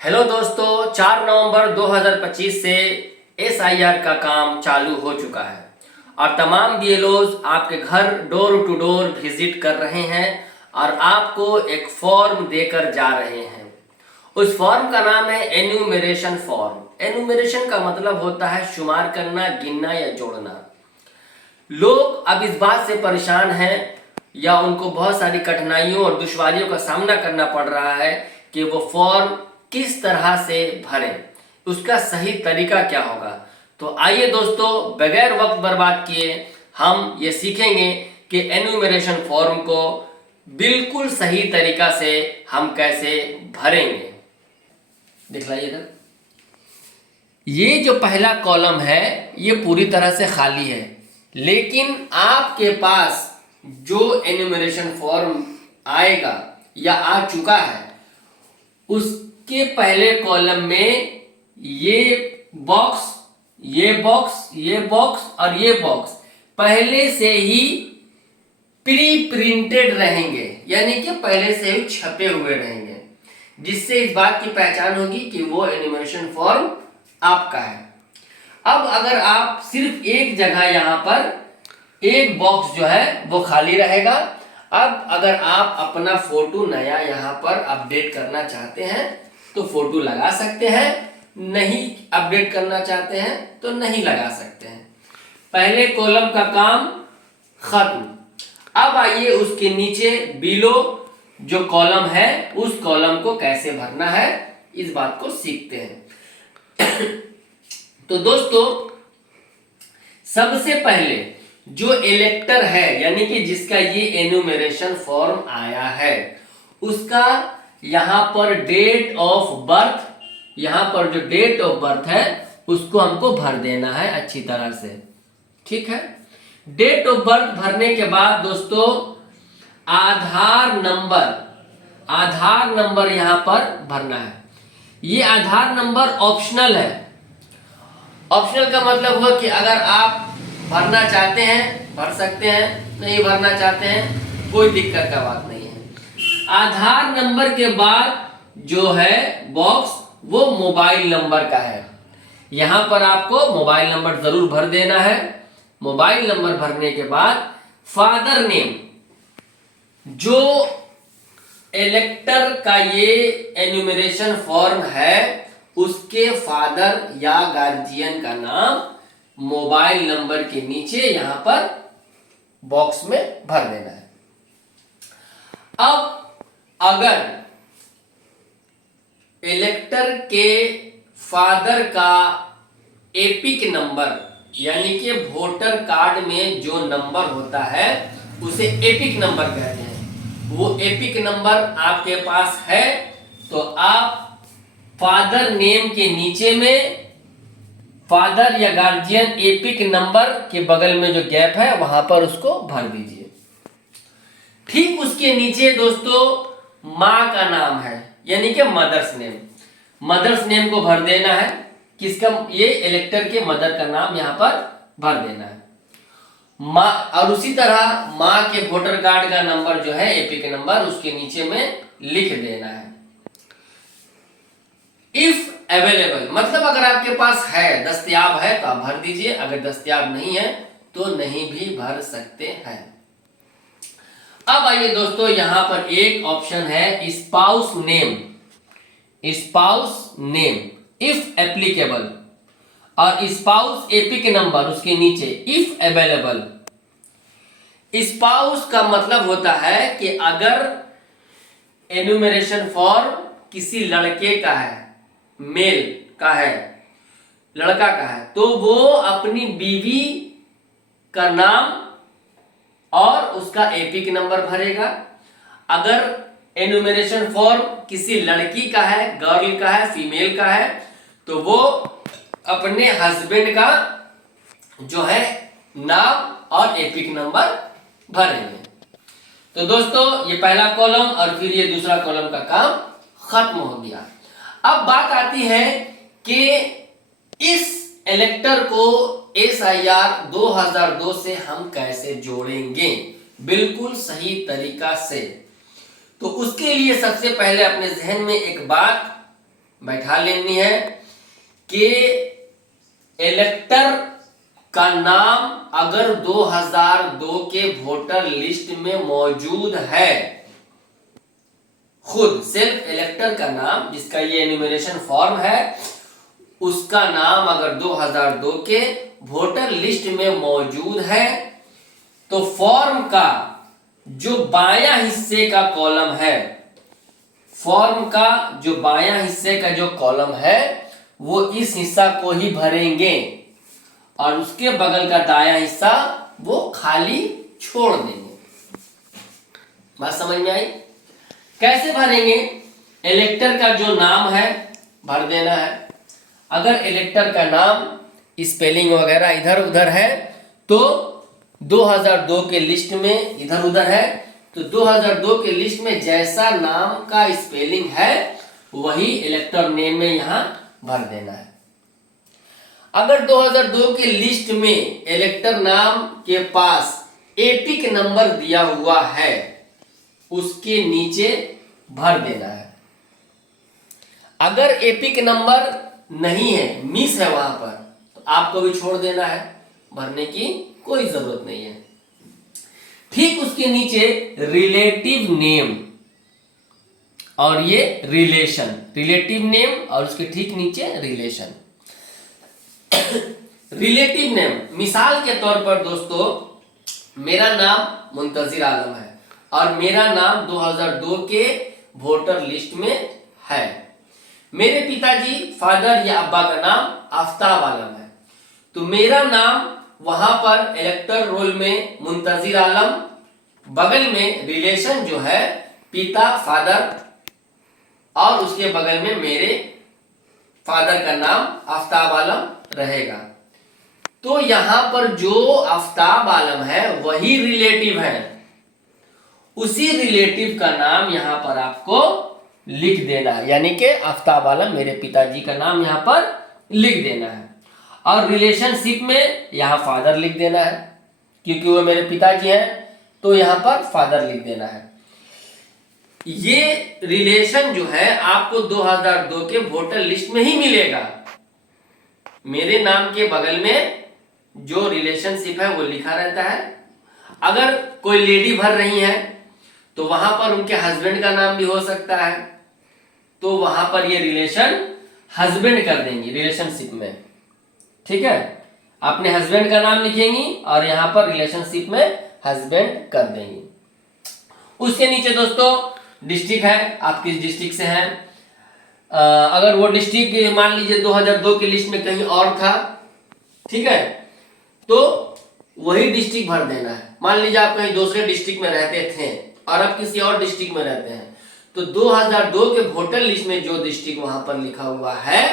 Hello दोस्तों, 4 नवंबर 2025 से SIR का काम चालू हो चुका है और तमाम बीएलओज आपके घर डोर टू डोर विजिट कर रहे हैं और आपको एक फॉर्म देकर जा रहे हैं। उस फॉर्म का नाम है एन्यूमरेशन फॉर्म। एन्यूमरेशन का मतलब होता है शुमार करना, गिनना या जोड़ना। लोग अब इस बात से परेशान हैं या उनको बहुत सारी कठिनाइयों और दुश्वारियों का सामना करना पड़ रहा है कि वो फॉर्म किस तरह से भरें, उसका सही तरीका क्या होगा। तो आइए दोस्तों, बगैर वक्त बर्बाद किए हम ये सीखेंगे कि एन्यूमरेशन फॉर्म को बिल्कुल सही तरीका से हम कैसे भरेंगे। दिखलाइएगा। ये जो पहला कॉलम है ये पूरी तरह से खाली है, लेकिन आपके पास जो एन्यूमरेशन फॉर्म आएगा या आ चुका है उसके पहले कॉलम में ये बॉक्स, ये बॉक्स, ये बॉक्स और ये बॉक्स पहले से ही प्री प्रिंटेड रहेंगे, यानी कि पहले से ही छपे हुए रहेंगे, जिससे इस बात की पहचान होगी कि वो एन्यूमरेशन फॉर्म आपका है। अब अगर आप सिर्फ एक जगह यहां पर एक बॉक्स जो है वो खाली रहेगा। अब अगर आप अपना फोटो नया यहां पर अपडेट करना चाहते हैं तो फोटो लगा सकते हैं, नहीं अपडेट करना चाहते हैं तो नहीं लगा सकते हैं। पहले कॉलम का काम खत्म। अब आइए उसके नीचे बिलो जो कॉलम है उस कॉलम को कैसे भरना है, इस बात को सीखते हैं। तो दोस्तों, सबसे पहले जो इलेक्टर है, यानी कि जिसका ये एन्यूमरेशन फॉर्म आया है, उसका यहां पर डेट ऑफ बर्थ, यहां पर जो डेट ऑफ बर्थ है उसको हमको भर देना है अच्छी तरह से। ठीक है। डेट ऑफ बर्थ भरने के बाद दोस्तों आधार नंबर यहां पर भरना है। ये आधार नंबर ऑप्शनल है। ऑप्शनल का मतलब हुआ कि अगर आप भरना चाहते हैं भर सकते हैं, नहीं भरना चाहते हैं कोई दिक्कत का बात नहीं है। आधार नंबर के बाद जो है बॉक्स वो मोबाइल नंबर का है। यहां पर आपको मोबाइल नंबर जरूर भर देना है। मोबाइल नंबर भरने के बाद फादर नेम, जो इलेक्टर का ये एन्यूमरेशन फॉर्म है उसके फादर या गार्जियन का नाम मोबाइल नंबर के नीचे यहां पर बॉक्स में भर देना है। अब अगर इलेक्टर के फादर का एपिक नंबर, यानी कि वोटर कार्ड में जो नंबर होता है उसे एपिक नंबर कहते हैं, वो एपिक नंबर आपके पास है तो आप फादर नेम के नीचे में फादर या गार्जियन एपिक नंबर के बगल में जो गैप है वहां पर उसको भर दीजिए। ठीक उसके नीचे दोस्तों मां का नाम है, यानी कि मदर्स नेम। मदर्स नेम को भर देना है। किसका? ये इलेक्टर के मदर का नाम यहां पर भर देना है। मां, और उसी तरह मां के वोटर कार्ड का नंबर जो है एपिक नंबर उसके नीचे में लिख देना है। इफ अवेलेबल मतलब अगर आपके पास है, दस्तयाब है तो आप भर दीजिए, अगर दस्तयाब नहीं है तो नहीं भी भर सकते हैं। अब आइए दोस्तों, यहां पर एक ऑप्शन है स्पाउस नेम इफ एप्लीकेबल, और स्पाउस एपिक नंबर उसके नीचे इफ अवेलेबल। स्पाउस का मतलब होता है कि अगर एन्यूमरेशन फॉर्म किसी लड़के का है, मेल का है, लड़का का है, तो वो अपनी बीवी का नाम और उसका एपिक नंबर भरेगा। अगर एन्यूमरेशन फॉर्म किसी लड़की का है, गर्ल का है, फीमेल का है, तो वो अपने हस्बैंड का जो है नाम और एपिक नंबर भरेंगे। तो दोस्तों ये पहला कॉलम और फिर ये दूसरा कॉलम का काम खत्म हो गया। अब बात आती है कि इस इलेक्टर को एसआईआर 2002 से हम कैसे जोड़ेंगे बिल्कुल सही तरीका से। तो उसके लिए सबसे पहले अपने जहन में एक बात बैठा लेनी है कि इलेक्टर का नाम अगर 2002 के वोटर लिस्ट में मौजूद है, खुद सेल्फ इलेक्टर का नाम, जिसका ये एन्यूमरेशन फॉर्म है, उसका नाम अगर 2002 के वोटर लिस्ट में मौजूद है तो फॉर्म का जो बायां हिस्से का कॉलम है, फॉर्म का जो बायां हिस्से का जो कॉलम है वो इस हिस्सा को ही भरेंगे और उसके बगल का दायां हिस्सा वो खाली छोड़ देंगे। बात समझ में आई? कैसे भरेंगे? इलेक्टर का जो नाम है भर देना है। अगर इलेक्टर का नाम स्पेलिंग वगैरह इधर उधर है तो 2002 के लिस्ट में इधर उधर है तो 2002 के लिस्ट में जैसा नाम का स्पेलिंग है वही इलेक्टर नेम में यहां भर देना है। अगर 2002 के लिस्ट में इलेक्टर नाम के पास एपिक नंबर दिया हुआ है उसके नीचे भर देना है। अगर एपिक नंबर नहीं है, मिस है वहां पर, तो आपको भी छोड़ देना है, भरने की कोई जरूरत नहीं है। ठीक उसके नीचे रिलेटिव नेम और ये रिलेशन, रिलेटिव नेम और उसके ठीक नीचे रिलेशन। रिलेटिव नेम, मिसाल के तौर पर दोस्तों, मेरा नाम मुंतजिर आलम है और मेरा नाम 2002 के वोटर लिस्ट में है। मेरे पिताजी फादर या अब्बा का नाम आफ्ताब आलम है, तो मेरा नाम वहां पर इलेक्टर रोल में मुंतजिर आलम, बगल में रिलेशन जो है पिता फादर और उसके बगल में मेरे फादर का नाम आफ्ताब आलम रहेगा। तो यहां पर जो आफ्ताब आलम है वही रिलेटिव है, उसी रिलेटिव का नाम यहां पर आपको लिख देना है, यानी कि आफ्ताब आलम मेरे पिताजी का नाम यहां पर लिख देना है और रिलेशनशिप में यहां फादर लिख देना है क्योंकि वो मेरे पिताजी हैं, तो यहां पर फादर लिख देना है। ये रिलेशन जो है आपको 2002 के वोटर लिस्ट में ही मिलेगा। मेरे नाम के बगल में जो रिलेशनशिप है वो लिखा रहता है। अगर कोई लेडी भर रही है तो वहां पर उनके हस्बैंड का नाम भी हो सकता है, तो वहां पर ये रिलेशन हस्बैंड कर देंगी रिलेशनशिप में। ठीक है, अपने हस्बैंड का नाम लिखेंगी और यहां पर रिलेशनशिप में हस्बैंड कर देंगी। उसके नीचे दोस्तों डिस्ट्रिक्ट है, आप किस डिस्ट्रिक्ट से हैं। अगर वो डिस्ट्रिक्ट मान लीजिए 2002 के लिस्ट में कहीं और था, ठीक है, तो वही डिस्ट्रिक्ट भर देना है। मान लीजिए आप कहीं दूसरे डिस्ट्रिक्ट में रहते थे और अब किसी और डिस्ट्रिक्ट में रहते हैं, तो 2002 के वोटर लिस्ट में जो डिस्ट्रिक्ट वहां पर लिखा हुआ है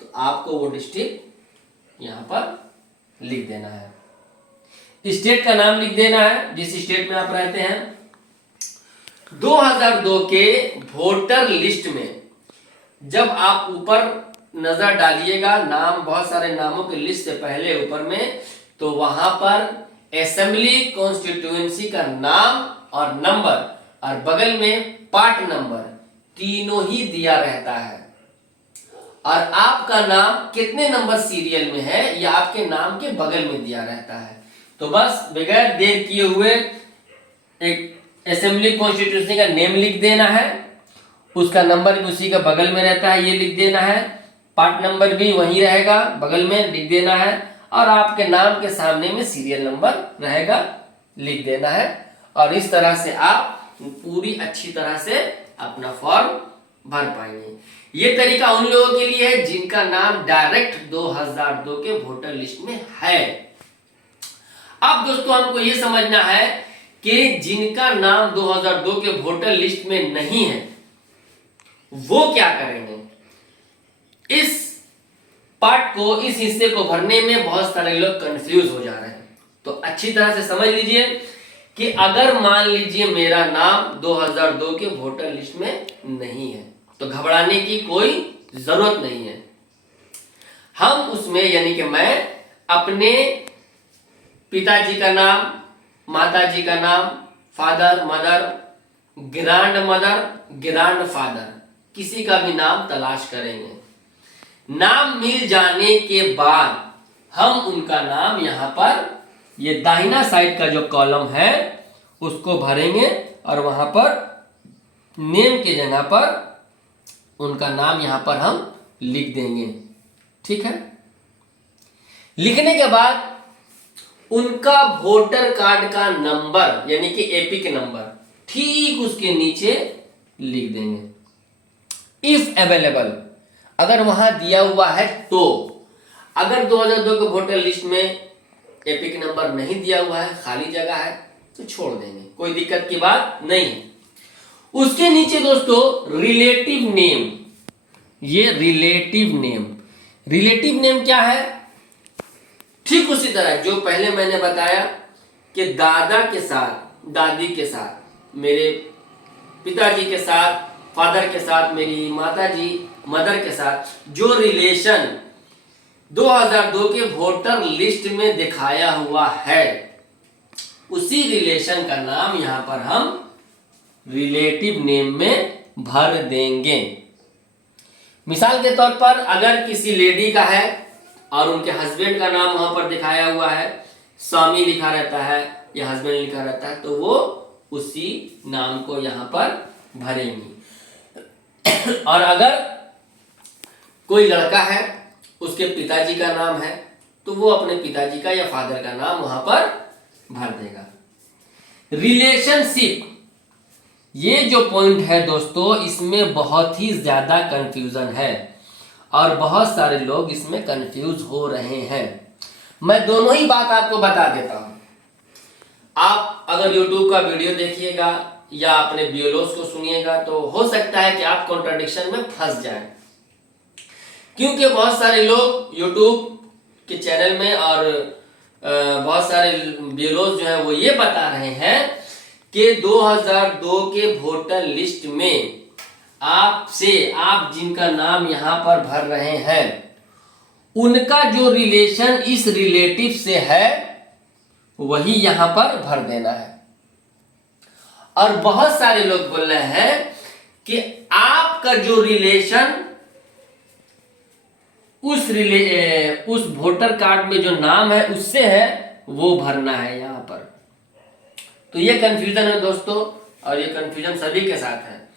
तो आपको वो डिस्ट्रिक्ट यहां पर लिख देना है। स्टेट का नाम लिख देना है जिस स्टेट में आप रहते हैं। 2002 के वोटर लिस्ट में जब आप ऊपर नजर डालिएगा, नाम बहुत सारे नामों की लिस्ट से पहले ऊपर में, तो वहां पर असेंबली कॉन्स्टिट्यूएंसी का नाम और नंबर और बगल में पार्ट नंबर तीनों ही दिया रहता है और आपका नाम कितने नंबर सीरियल में है यह आपके नाम के बगल में दिया रहता है। तो बस बगैर देर किए हुए एक असेंबली कॉन्स्टिट्यूएंसी का नेम लिख देना है, उसका नंबर भी उसी का बगल में रहता है, ये लिख देना है, पार्ट नंबर भी वहीं रहेगा बगल में लिख देना है और आपके नाम के सामने में सीरियल नंबर रहेगा, लिख देना है। और इस तरह से आप पूरी अच्छी तरह से अपना फॉर्म भर पाएंगे। ये तरीका उन लोगों के लिए है जिनका नाम डायरेक्ट 2002 के वोटर लिस्ट में है। अब दोस्तों हमको ये समझना है कि जिनका नाम 2002 के वोटर लिस्ट में नहीं है वो क्या करेंगे। इस पार्ट को, इस हिस्से को भरने में बहुत सारे लोग कंफ्यूज हो जा रहे हैं, तो अच्छी तरह से समझ लीजिए कि अगर मान लीजिए मेरा नाम 2002 के वोटर लिस्ट में नहीं है तो घबराने की कोई जरूरत नहीं है। हम उसमें यानी कि मैं अपने पिताजी का नाम, माताजी का नाम, father mother, grand mother, grand father किसी का भी नाम तलाश करेंगे। नाम मिल जाने के बाद हम उनका नाम यहाँ पर ये दाहिना साइड का जो कॉलम है उसको भरेंगे और वहां पर नेम के जगह पर उनका नाम यहां पर हम लिख देंगे। ठीक है। लिखने के बाद उनका वोटर कार्ड का नंबर यानी कि एपिक नंबर ठीक उसके नीचे लिख देंगे। इफ अवेलेबल, अगर वहां दिया हुआ है तो। अगर 2002 के वोटर लिस्ट में एपिक नंबर नहीं दिया हुआ है, खाली जगह है, तो छोड़ देंगे, कोई दिक्कत की बात नहीं है। उसके नीचे दोस्तों रिलेटिव नेम, ये रिलेटिव नेम क्या है? ठीक उसी तरह जो पहले मैंने बताया कि दादा के साथ, दादी के साथ, मेरे पिताजी के साथ, फादर के साथ, मेरी माताजी, मदर के साथ जो रिलेशन 2002 के वोटर लिस्ट में दिखाया हुआ है, उसी रिलेशन का नाम यहां पर हम रिलेटिव नेम में भर देंगे। मिसाल के तौर पर अगर किसी लेडी का है और उनके हस्बैंड का नाम वहां पर दिखाया हुआ है, स्वामी लिखा रहता है या हस्बैंड लिखा रहता है, तो वो उसी नाम को यहां पर भरेंगी। और अगर कोई लड़का है, उसके पिताजी का नाम है, तो वो अपने पिताजी का या फादर का नाम वहां पर भर देगा। रिलेशनशिप, ये जो पॉइंट है दोस्तों, इसमें बहुत ही ज्यादा कंफ्यूजन है और बहुत सारे लोग इसमें कंफ्यूज हो रहे हैं। मैं दोनों ही बात आपको बता देता हूं। आप अगर YouTube का वीडियो देखिएगा या अपने बीएलओस को सुनिएगा तो हो सकता है कि आप कॉन्ट्रडिक्शन में फंस जाएं, क्योंकि बहुत सारे लोग YouTube के चैनल में और बहुत सारे बीएलओस जो है वो ये बता रहे हैं कि 2002 के वोटर लिस्ट में आप जिनका नाम यहां पर भर रहे हैं, उनका जो रिलेशन इस रिलेटिव से है वही यहां पर भर देना है। और बहुत सारे लोग बोल रहे हैं कि आपका जो रिलेशन उस वोटर कार्ड में जो नाम है उससे है, वो भरना है यहां पर। तो ये कंफ्यूजन है दोस्तों, और ये कंफ्यूजन सभी के साथ है।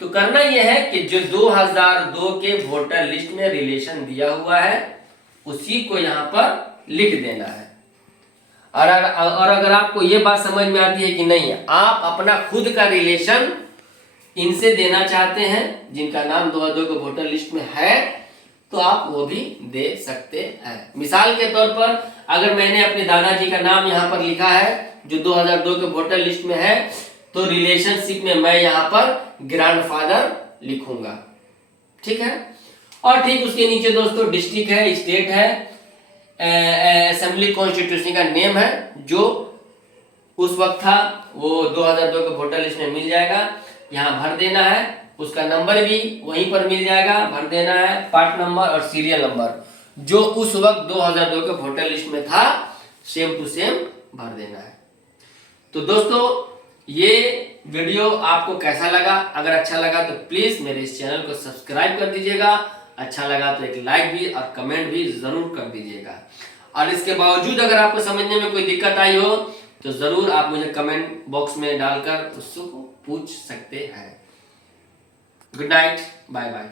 तो करना यह है कि जो 2002 के वोटर लिस्ट में रिलेशन दिया हुआ है उसी को यहां पर लिख देना है। और अगर आपको ये बात समझ में आती है कि नहीं, आप अपना खुद का रिलेशन इनसे देना चाहते हैं जिनका नाम 2002 के वोटर लिस्ट में है, तो आप वो भी दे सकते हैं। मिसाल के तौर पर अगर मैंने अपने दादाजी का नाम यहाँ पर लिखा है जो 2002 के वोटर लिस्ट में है, तो रिलेशनशिप में मैं यहाँ पर ग्रैंडफादर लिखूंगा। ठीक है। और ठीक उसके नीचे दोस्तों डिस्ट्रिक्ट है, स्टेट है, असेंबली कॉन्स्टिट्यूशन का नेम है जो उस वक्त था, वो 2002 के वोटर लिस्ट में मिल जाएगा, यहाँ भर देना है। उसका नंबर भी वहीं पर मिल जाएगा, भर देना है। पार्ट नंबर और सीरियल नंबर जो उस वक्त 2002 के वोटर लिस्ट में था, सेम टू सेम भर देना है। तो दोस्तों ये वीडियो आपको कैसा लगा? अगर अच्छा लगा तो प्लीज मेरे इस चैनल को सब्सक्राइब कर दीजिएगा। अच्छा लगा तो एक लाइक भी और कमेंट भी जरूर कर दीजिएगा। और इसके बावजूद अगर आपको समझने में कोई दिक्कत आई हो तो जरूर आप मुझे कमेंट बॉक्स में डालकर उसको पूछ सकते हैं। Good night, bye bye.